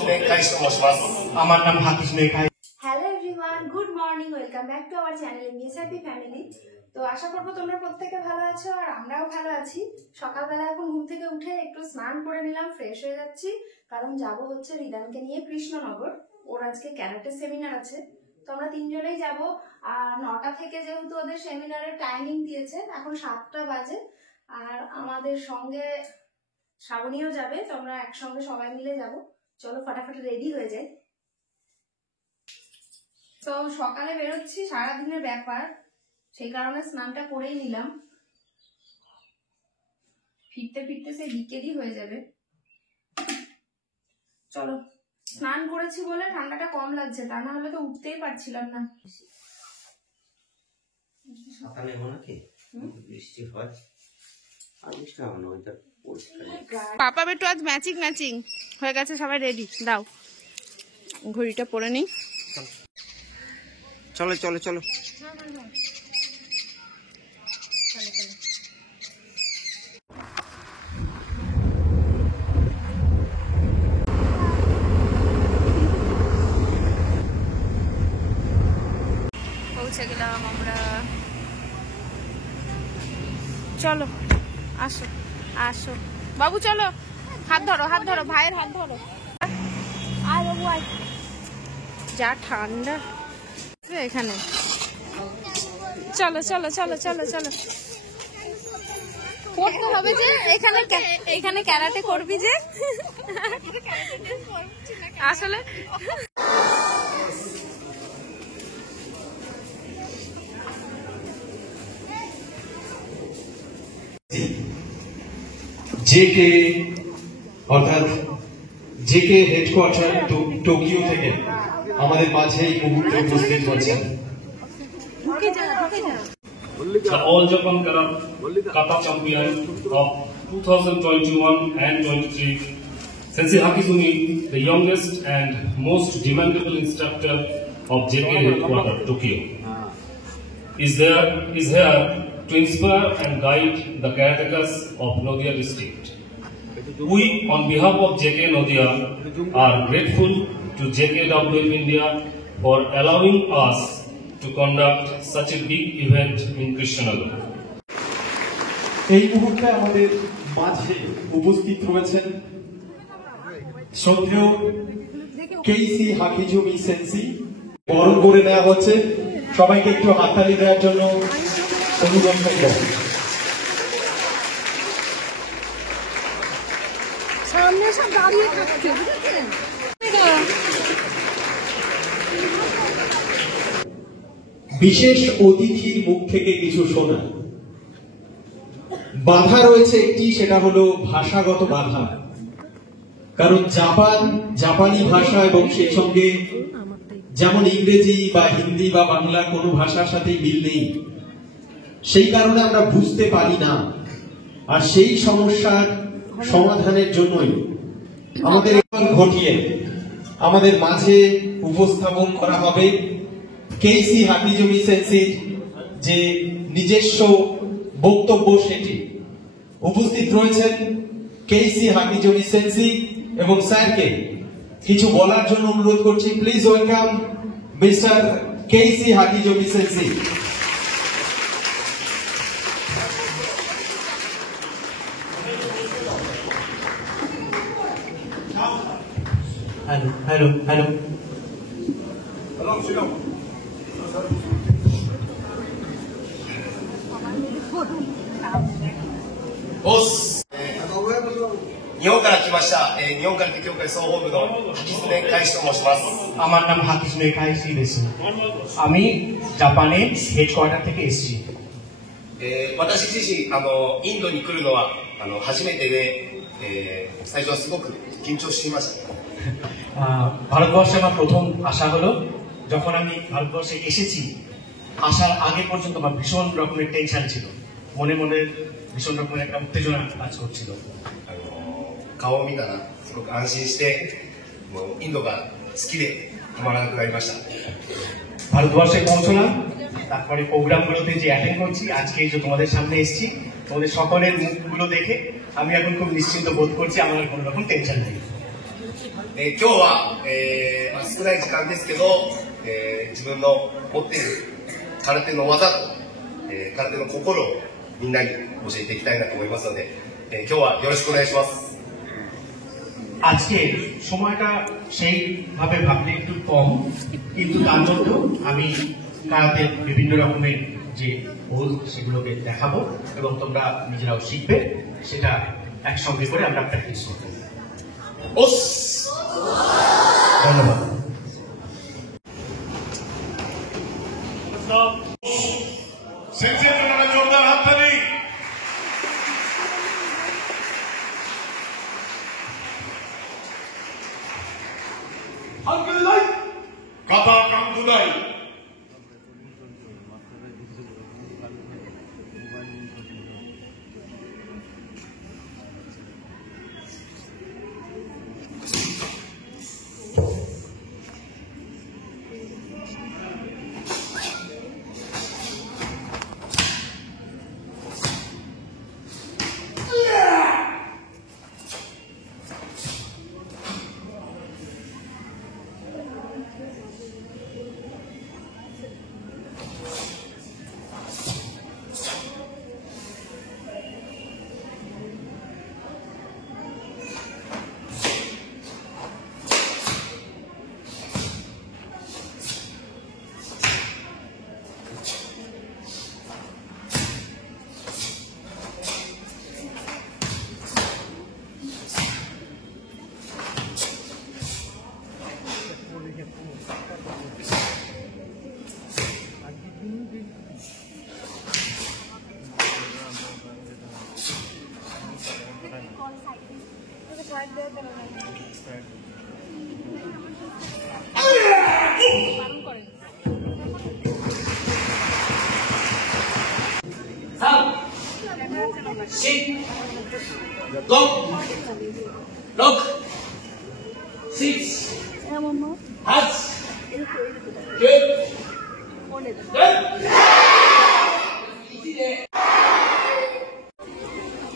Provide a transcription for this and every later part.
হাকিজুনে কাইস নমস্কার আমার নাম Hakizune Kais. Hello everyone, good morning, welcome back to our channel MSIP family. তো আশা করবো তোমরা প্রত্যেকে ভালো আছো আর আমরাও ভালো আছি। সকালবেলা এখন ঘুম থেকে উঠে একটু স্নান করে নিলাম, ফ্রেশ হয়ে যাচ্ছি, কারণ যাব হচ্ছে রিদানকে নিয়ে কৃষ্ণনগর। ওর আজকে ক্যারাটে সেমিনার আছে, তো আমরা তিনজনেই যাব। আর 9টা থেকে যেহেতু ওদের সেমিনারের টাইমিং দিয়েছে, এখন 7টা বাজে। আর আমাদের সঙ্গে শ্রাবণীও যাবে, তো আমরা একসঙ্গে সবাই মিলে যাব। চলো ফটাফট রেডি হয়ে যাই। তো সকালে বেরোচ্ছি, সারাদিনের ব্যাপার, সেই কারণে স্নানটা করেই নিলাম। ফিরতে ফিরতে সেই বিকেলই হয়ে যাবে। চলো, স্নান করেছি বলে ঠান্ডাটা কম লাগছে, তা না হলে তো উঠতেই পারছিলাম না। সকালে নাকি বৃষ্টি হয় আর বৃষ্টি হবে না, ওইটা পরিষ্কার। পাপা বেটু আজ ম্যাচিং ম্যাচিং হয়ে গেছে, সবাই রেডি। দাও ঘড়িটা পরে নিই। চলো চলো চলো পৌঁছে গেলাম আমরা। চলো আসো আসো বাবু, চলো হাত ধরো, হাত ধরো, ভাইয়ের হাত ধরো। আয় বাবু আয়, যা ঠান্ডা এখানে। চলো চলো চলো চলো চলো, পড়তে হবে যে এখানে, এখানে ক্যারাটে করবি যে আসলে। জেকে অর্থাৎ জেকে হেডকোয়ার্টার টোকিও থেকে আমাদের মাঝে এই মুহূর্তে উপস্থিত হচ্ছেন the All Japan Kata champion of 2021 and 23, Sensei Hakizumi, the youngest and most demandable instructor of JK headquarters, Tokyo, is here to inspire and guide the karateka's of Nadia district. We, on behalf of JK Nadia, are grateful to JKWF India for allowing us to conduct such a big event in Krishnanagar. এই মুহূর্তে আমাদের মাঝে উপস্থিত রয়েছেন শ্রদ্ধেয় KC Hakizumi সেন্সি। বরণ করে নেওয়া হচ্ছে, সবাইকে একটু হাততালি দেওয়ার জন্য অনুরোধ করব। সামনে সব দাঁড়িয়ে থাকছে, বুঝেছেন? বিশেষ অতিথির মুখ থেকে কিছু শোনা। বাধা রয়েছে একটি, সেটা হলো ভাষাগত বাধা। কারণ জাপানি ভাষা এবং সেই সঙ্গে যেমন ইংরেজি বা হিন্দি বা বাংলা কোনো ভাষার সাথে মিল নেই, সেই কারণে আমরা বুঝতে পারি না। আর সেই সমস্যার সমাধানের জন্যই আমাদের ঘটিয়ে আমাদের মাঝে উপস্থাপন করা হবে কেইসি হাকিজুমি সেন্সির যে নিজস্ব বক্তব্য, সেটি উপস্থিত রয়েছেন কেইসি হাকিজুমি সেন্সি এবং স্যারকে কিছু বলার জন্য অনুরোধ করছি। Please welcome Mister Keishi Hakizumi sensei. Hello hello হ্যালোボス、日本から来ました、日本から協会総本部のハキズネカイシと申します。আমার নাম হাকিজুনে কাইসিです。আমি জাপানের হেডকোয়ার্টার থেকে এসেছি।私自身インドに来るのは初めてで、最初はすごく緊張していました。ভারতবর্ষে আমার প্রথম আসা হলো। যখন আমি ভারতবর্ষে এসেছি, আসার আগে পর্যন্ত আমার ভীষণ রকমের টেনশন ছিল, মনে মনে ভীষণ রকমের একটা উত্তেজনা কাজ করছিল।顔を見たらすごく安心してもうインドが好きでたまらなくなりました。ভারতবর্ষে পৌঁছলাম, তারপরে প্রোগ্রামগুলোতে যে অ্যাটেন্ড করছি, আজকে এই যে তোমাদের সামনে এসেছি, তোমাদের সকলের মুখগুলো দেখে আমি এখন খুব নিশ্চিন্ত বোধ করছি, আমার কোনো রকম টেনশন নেই। 今日は、まあ、少ない時間ですけど、自分の持っている空手の技と、空手の心をみんなに教えていきたいなと思いますので、今日はよろしくお願いします。 আজকে সময়টা সেইভাবে ভাবলে একটু কম, কিন্তু তার মধ্যেও আমি কারাতের বিভিন্ন রকমের যে হোল সেগুলোকে দেখাবো এবং তোমরা নিজেরাও শিখবে, সেটা একসঙ্গে করে আমরা প্র্যাকটিস করবো। ধন্যবাদ। জোরদার হাততালি। কাতা কামদুদাই।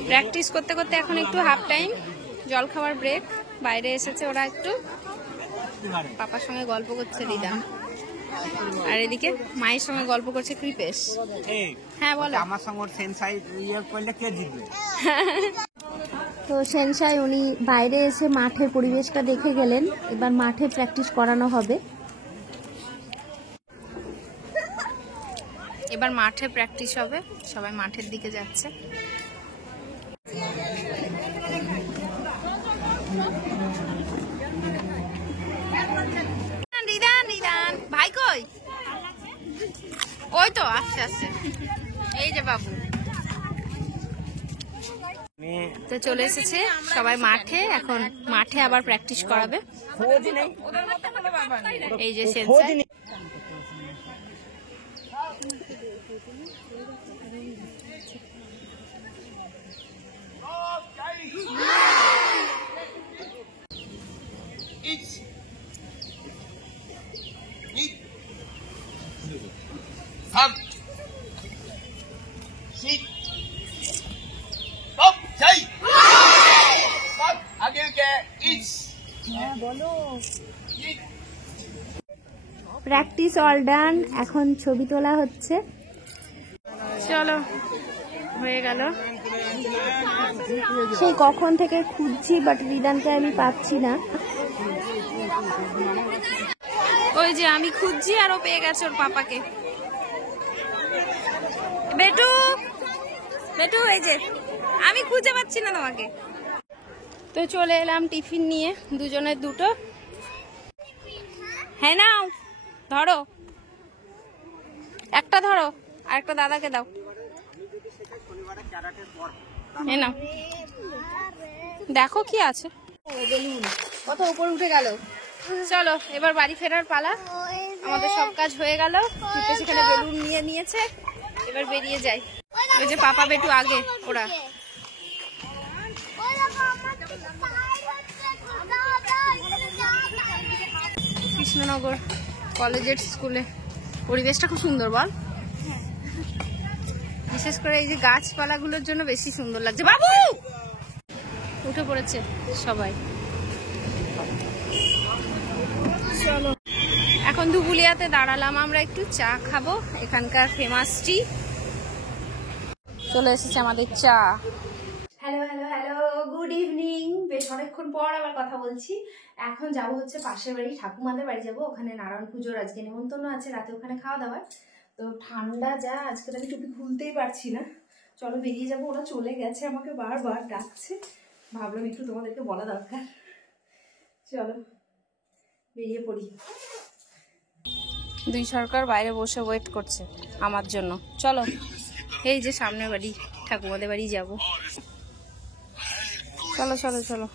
প্র্যাকটিস করতে করতে এখন একটু হাফ টাইম, জল খাওয়ার ব্রেক। বাইরে এসেছে ওরা, একটু পাপার সঙ্গে গল্প করছে রিদান, আর এদিকে মায়ের সঙ্গে গল্প করছে কৃপেশ। হ্যাঁ বলো। আমার সঙ্গে সেন্সাই ইয়ে করলে কে জিতবে? তো সেনসাই উনি বাইরে এসে মাঠের পরিবেশটা দেখে গেলেন, এবার মাঠে প্র্যাকটিস করানো হবে। এবার মাঠে প্র্যাকটিস হবে, সবাই মাঠের দিকে যাচ্ছে। ভাই কই? ওই তো আস্তে আস্তে, এই যে বাবু। তো চলে এসেছে সবাই মাঠে, এখন মাঠে আবার প্র্যাকটিস করাবে। এই যে সেন্সাই। প্র্যাকটিস অল ডান, এখন ছবি তোলা হচ্ছে। চলো, হয়ে গেল। সেই কখন থেকে খুঁজছি, বাট রিদানকে আমি পাচ্ছি না। ওই যে আমি খুঁজছি আর ও পেয়ে গেছে ওর পাপাকে। বেটু, বেটু, এই যে আমি খুঁজে পাচ্ছি না তোমাকে। তো চলে এলাম টিফিন নিয়ে, দুজনের দুটো। হ্যাঁ নাও, ধরো একটা, ধরো আর একটা দাদাকে দাও। এই নাও, দেখো কি আছে। কত উপরে উঠে গেল। চলো এবার বাড়ি ফেরার পালা। আমাদের সব কাজ হয়ে গেল, সেখানে বেলুন নিয়ে নিয়েছে, এবার বেরিয়ে যাই। ওই যে পাপা বেটু আগে, ওরা। কৃষ্ণনগর কলেজের স্কুলে পরিবেশটা খুব সুন্দর, বল? বিশেষ করে এই যে গাছপালাগুলোর জন্য বেশি সুন্দর লাগছে। বাবু উঠে পড়েছে সবাই। চলো এখন ধুবুলিয়াতে দাঁড়ালাম, আমরা একটু চা খাবো, এখানকার ফেমাস টি। চলে এসেছে আমাদের চা। Hello hello hello, good evening. বেশ অনেকক্ষণ পর আবার কথা বলছি। এখন যাব হচ্ছে পাশের বাড়ি, ঠাকুমাদের বাড়ি যাব। ওখানে নারায়ণ পুজোর আজকে নিমন্ত্রণ আছে, রাতে ওখানে খাওয়া দাওয়ার। তো ঠান্ডা যা, আজকে আমি টুপি খুলতেই পারছি না। চলো বেরিয়ে যাবো, ওরা চলে গেছে, আমাকে বারবার ডাকছে, ভাবলাম একটু তোমাদেরকে বলা দরকার। চলো বেরিয়ে পড়ি। দুই সরকার বাইরে বসে ওয়েট করছে আমার জন্য। চলো, এই যে সামনের বাড়ি, ঠাকুমাদের বাড়ি যাব। চলো চলো চলো।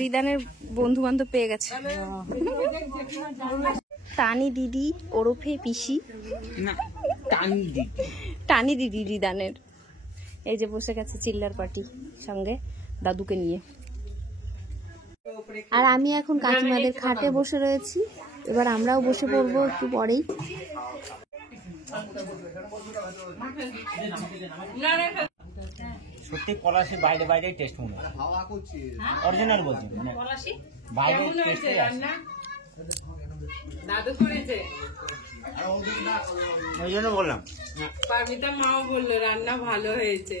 রিদানের বন্ধু বান্ধব পেয়ে গেছে, টানি দিদি ওরফে পিসি, টানি দিদি রিদানের। এই যে বসে গেছে চিল্লার পার্টি সঙ্গে দাদুকে নিয়ে। আর আমি এখন কাকিমাদের খাটে বসে রয়েছি, এবার আমরাও বসে পড়বো একটু পরেই। সত্যি পলাশি বাইরে বাইরে টেস্ট মনে হয়, অরিজিনাল বলছি, বাইরে টেস্টে আসে। দাদু করেছে, ওই জন্য বললাম। পাবিতা মাও বললো রান্না ভালো হয়েছে।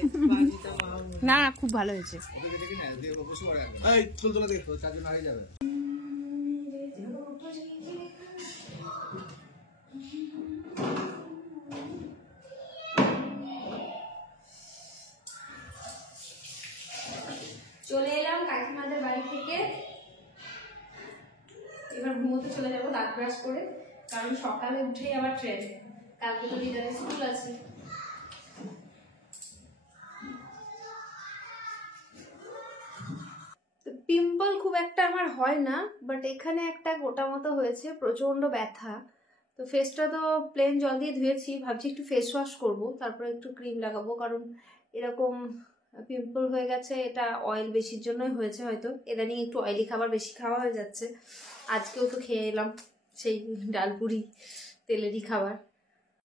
না না, খুব ভালো হয়েছে। চলে এলাম কাকিমাদের বাড়ি থেকে, এবার ঘুমোতে চলে যাবো দাঁত ব্রাশ করে, কারণ সকালে উঠেই আবার ট্রেন, কালকে তো দিদারের স্কুল আছে। পিম্পল খুব একটা আমার হয় না, বাট এখানে একটা গোটা মতো হয়েছে, প্রচন্ড ব্যথা। তো ফেসটা তো প্লেন জল দিয়ে ধুয়েছি, ভাবছি একটু ফেস ওয়াশ করবো, তারপরে একটু ক্রিম লাগাবো, কারণ এরকম পিম্পল হয়ে গেছে। এটা অয়েল বেশির জন্যই হয়েছে হয়তো, ইদানিং একটু অয়েলি খাবার বেশি খাওয়া হয়ে যাচ্ছে। আজকেও তো খেয়ে এলাম সেই ডালপুরি তেলেরই খাবার।